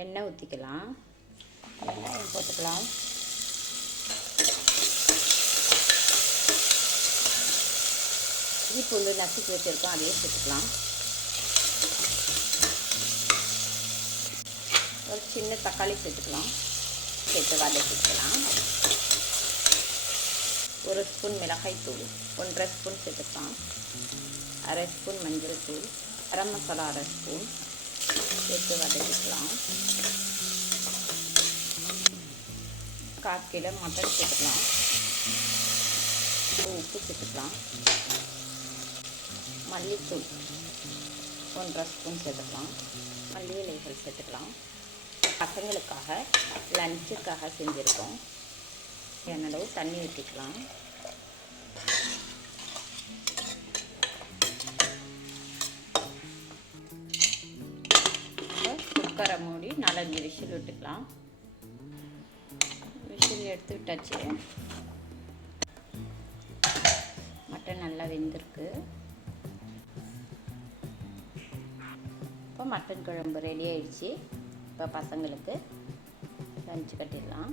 எண்ணெய் ஊற்றிக்கலாம். வெங்காயம் போட்டுக்கலாம். இஞ்சி பூண்டு நசுக்கி வச்சுருக்கோம், அதையே சேர்த்துக்கலாம். ஒரு சின்ன தக்காளி சேர்த்துக்கலாம். சேர்த்து வதக்கிக்கலாம். ஒரு ஸ்பூன் மிளகாய்த்தூள், 1.5 ஸ்பூன் சேர்த்துக்கலாம். 1/2 ஸ்பூன் மஞ்சள் தூள், கரம் மசாலா 1/2 ஸ்பூன் சேர்த்து வதக்கிக்கலாம். 1/4 கிலோ மட்டன் சேர்த்துக்கலாம். உப்பு சேர்த்துக்கலாம். மல்லித்தூள் 1.5 ஸ்பூன் சேர்த்துக்கலாம். மல்லி இலைகள் சேர்த்துக்கலாம். பசங்களுக்காக லஞ்சுக்காக செஞ்சுருக்கோம். என்னளவு தண்ணி ஊற்றிக்கலாம். குக்கரை மூடி 4-5 விசில் விட்டுக்கலாம். விசில் எடுத்து விட்டாச்சு. மட்டன் நல்லா வெந்திருக்கு. இப்போ மட்டன் குழம்பு ரெடி ஆயிடுச்சு. இப்போ பசங்களுக்கு லஞ்சு கட்டிடலாம்.